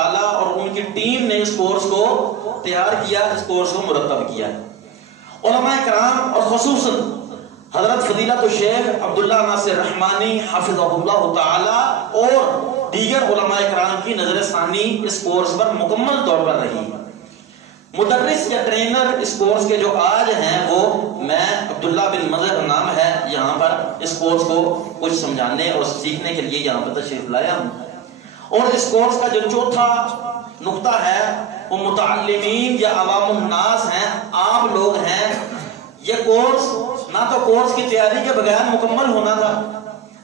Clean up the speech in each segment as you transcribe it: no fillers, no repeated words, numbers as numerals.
تعالیٰ اور ان کی ٹیم نے اس کورس کو تیار کیا، اس کورس کو مرتب کیا۔ علماء کرام اور خصوصاً حضرت فضیلت الشیخ عبداللہ ناصر رحمانی حافظہ اللہ تعالی اور دیگر علماء کرام کی نظر ثانی اس کورس پر مکمل طور پر رہی۔ مدرس یا ٹرینر اس کورس کے جو آج ہیں وہ میں عبداللہ بن مظہر نام ہے، یہاں پر اس کورس کو کچھ سمجھانے اور سیکھنے کے لیے یہاں پر تشریف لایا ہوں۔ اور اس کورس کا جو چوتھا نقطہ ہے وہ متعلمین یا عوام الناس ہیں، آپ لوگ ہیں۔ یہ کورس نہ تو کورس کی تیاری کے بغیر مکمل ہونا تھا،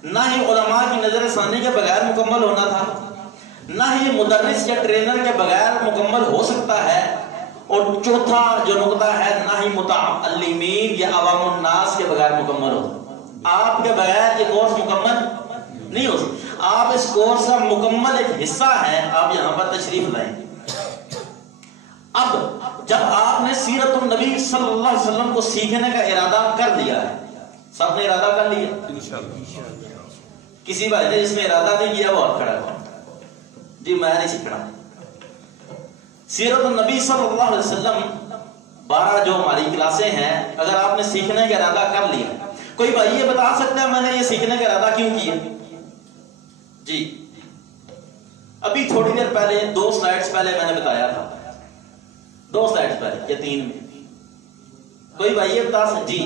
نہ ہی علماء کی نظر ثانی کے بغیر مکمل ہونا تھا، نہ ہی مدرس یا ٹرینر کے بغیر مکمل ہو سکتا ہے۔ اور چوتھا جو نقطہ ہے نہ ہی متعلمین یا عوام الناس کے بغیر مکمل ہو۔ آپ کے بغیر یہ کورس مکمل نہیں ہو سکتا۔ آپ اس کورس کا مکمل ایک حصہ ہیں، آپ یہاں پر تشریف لائیں۔ اب جب آپ نے سیرت النبی صلی اللہ علیہ وسلم کو سیکھنے کا ارادہ کر لیا ہے، سب نے ارادہ کر لیا انشاءاللہ، کسی بھائی نے جس میں ارادہ نہیں کیا وہ آپ کھڑا ہے، جی میں نہیں سیکھنا۔ سیرت النبی صلی اللہ علیہ وسلم 12 جو ہماری کلاسیں ہیں، اگر آپ نے سیکھنے کا ارادہ کر لیا، کوئی بھائی یہ بتا سکتا ہے میں نے یہ سیکھنے کا ارادہ کیوں کیا؟ جی ابھی تھوڑی دیر پہلے 2 سلائیڈز پہلے میں نے بتایا تھا، 2 سلائیڈز پہلے یا 3 میں، کوئی بھائی یہ بتا سکتا؟ جی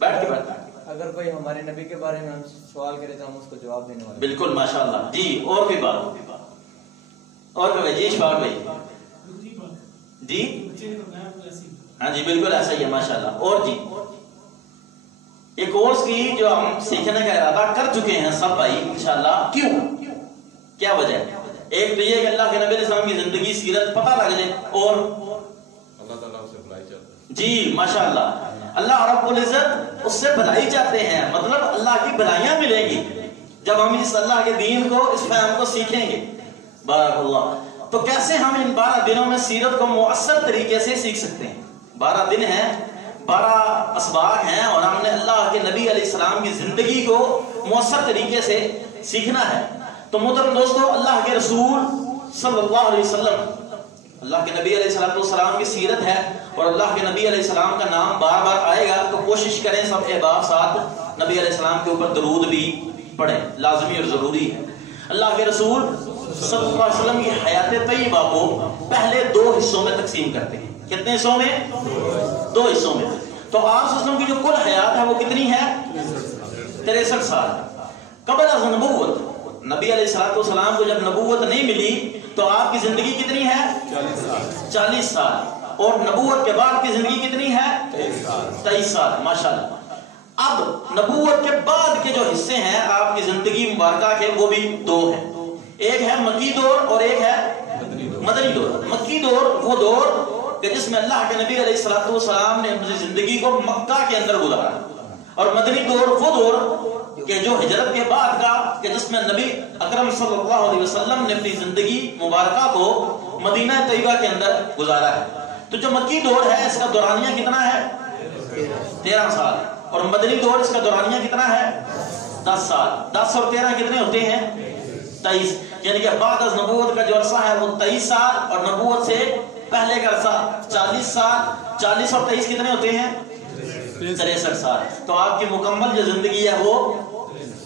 بیٹھ کے بیٹھ، اگر کوئی ہمارے نبی کے بارے میں ہم سوال کرے تو ہم اس کو جواب دینے والے۔ بالکل ماشاءاللہ۔ جی اور کوئی بات؟ اور کوئی بھائی؟ جی اشفاق بھائی جی ہاں جی بالکل ایسا ہی ہے ماشاءاللہ۔ اور جی یہ کورس کی جو ہم سیکھنے کا ارادہ کر چکے ہیں سب بھائی انشاءاللہ، کیوں، کیا وجہ ہے؟ ایک تو یہ کہ اللہ کے نبی علیہ السلام کی زندگی سیرت پتہ لگ جائے، اور اللہ تعالیٰ سے بھلائی چاہتے ہیں۔ جی ماشاءاللہ، اللہ رب العزت اس سے بھلائی چاہتے ہیں، مطلب اللہ کی بھلائیاں ملیں گی جب ہم اس اللہ کے دین کو، اس فہم کو سیکھیں گے۔ بارک اللہ۔ تو کیسے ہم ان 12 دنوں میں سیرت کو مؤثر طریقے سے سیکھ سکتے ہیں؟ 12 دن ہیں، 12 اسباق ہیں، اور ہم نے اللہ کے نبی علیہ السلام کی زندگی کو مؤثر طریقے سے سیکھنا ہے۔ تو محترم دوستو، اللہ کے رسول صلی اللہ علیہ وسلم، اللہ کے نبی علیہ السلام کی سیرت ہے، اور اللہ کے نبی علیہ السلام کا نام بار بار آئے گا تو کوشش کریں سب احباب ساتھ نبی علیہ السلام کے اوپر درود بھی پڑھیں، لازمی اور ضروری ہے۔ اللہ کے رسول صلی اللہ علیہ وسلم کی حیات طیبہ کو پہلے 2 حصوں میں تقسیم کرتے ہیں۔ کتنے حصوں میں؟ 2 حصوں میں۔ تو آپ صلی اللہ علیہ وسلم کی جو کل حیات ہے وہ کتنی ہے؟ 63 سال۔ قبل از نبوت، نبی علیہ السلام کو جب نبوت نہیں ملی تو آپ کی زندگی کتنی ہے؟ 40 سال۔ اور نبوت کے بعد کی زندگی کتنی ہے؟ 23 سال۔ ماشاءاللہ۔ اب نبوت کے بعد کے جو حصے ہیں آپ کی زندگی مبارکہ کے وہ بھی 2 ہیں، ایک ہے مکی دور اور ایک ہے مدنی دور۔ مکی دور وہ دور کہ جس میں اللہ کے نبی علیہ السلام نے اپنی زندگی کو مکہ کے اندر گزارا، اور مدنی دور وہ دور کہ جو ہجرت کے بعد کا کہ جس میں نبی اکرم صلی اللہ علیہ وسلم نے اپنی زندگی مبارکہ کو مدینہ طیبہ کے اندر گزارا ہے۔ تو جو مکی دور ہے اس کا دورانیہ کتنا ہے؟ 13 سال، اور مدنی دور اس کا دورانیہ کتنا ہے؟ 10 سال۔ 10 اور 13 کتنے ہوتے ہیں؟ 23۔ یعنی کہ بعد از نبوت کا جو عرصہ ہے وہ 23 سال، اور نبوت سے پہلے کا عرصہ 40 سال۔ 40 اور 23 کتنے ہوتے ہیں؟ 63 سال۔ تو آپ کی مکمل جو زندگی ہے وہ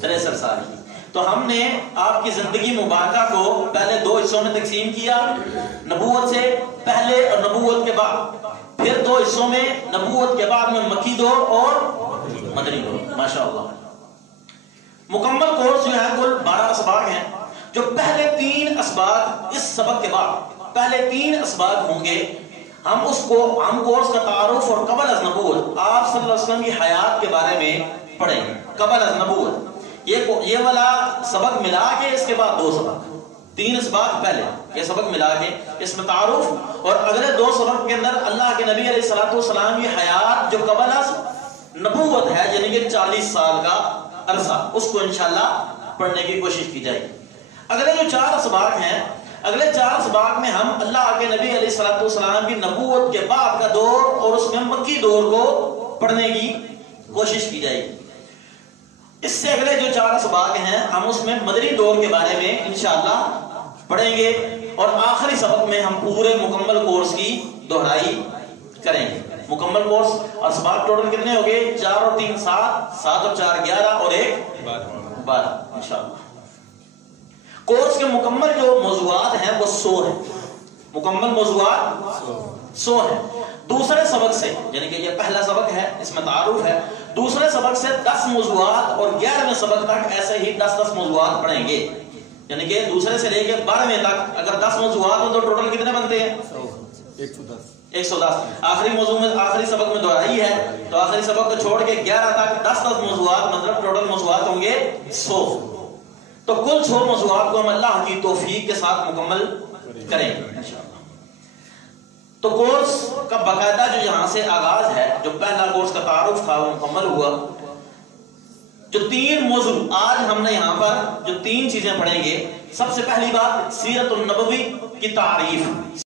63 سال کی۔ تو ہم نے آپ کی زندگی مبارکہ کو پہلے 2 حصوں میں تقسیم کیا، نبوت سے پہلے اور نبوت کے بعد، پھر 2 حصوں میں نبوت کے بعد میں مکی دور اور مدنی دور۔ ماشاءاللہ۔ مکمل کورس جو ہے کل 12 اسباق ہیں، جو پہلے 3 اسباق اس سبق کے بعد پہلے 3 اسباق ہوں گے، ہم کورس کا تعارف اور قبل از نبوت آپ صلی اللہ علیہ وسلم کی حیات کے بارے میں پڑھیں گے۔ قبل از نبوت یہ والا سبق ملا کے اس کے بعد 2 سبق، 3 اسباق پہلے یہ سبق ملا کے اس میں تعارف، اور اگلے 2 سبق کے اندر اللہ کے نبی علیہ السلام کی حیات جو قبل از نبوت ہے، یعنی کہ 40 سال کا عرصہ، اس کو انشاءاللہ پڑھنے کی کوشش کی جائے گی۔ اگلے جو 4 اسباق ہیں، اگلے 4 اسباق میں ہم اللہ کے نبی علیہ السلام کی نبوت کے بعد کا دور اور اس میں مکی دور کو پڑھنے کی کوشش کی جائے گی۔ اس سے اگلے جو 4 اسباق ہیں ہم اس میں مدنی دور کے بارے میں انشاءاللہ پڑھیں گے اور آخری سبق میں ہم پورے مکمل کورس کی دہرائی کریں گے. مکمل کورس اور سبق ٹوٹل کتنے ہو گئے؟ 4 اور 3 7، 7 اور 4 11 اور 1 12 انشاءاللہ. کورس کے مکمل جو موضوعات ہیں وہ 100 ہیں. مکمل موضوعات 100 ہیں. دوسرے سبق سے یعنی کہ یہ پہلا سبق ہے، اس میں تعارف ہے، دوسرے سبق سے 10 موضوعات اور 11ویں سبق تک ایسے ہی 10 موضوعات پڑھیں گے. یعنی کہ دوسرے سے لے کے 12ویں تک اگر 10 موضوعات ہوں تو ٹوٹل کتنے بنتے ہیں؟ 110. آخری موضوع میں آخری سبق میں دہرائی ہے تو آخری سبق کو چھوڑ کے 11 تک 10 موضوعات، مطلب ٹوٹل موضوعات ہوں گے 100. تو کل 100 موضوعات کو ہم اللہ کی توفیق کے ساتھ مکمل کریں گے انشاءاللہ. تو کورس کا باقاعدہ جو یہاں سے آغاز ہے، جو پہلا کورس کا تعارف تھا وہ مکمل ہوا. جو 3 موضوع آج ہم نے یہاں پر جو 3 چیزیں پڑھیں گے، سب سے پہلی بات سیرت النبوی کی تعریف.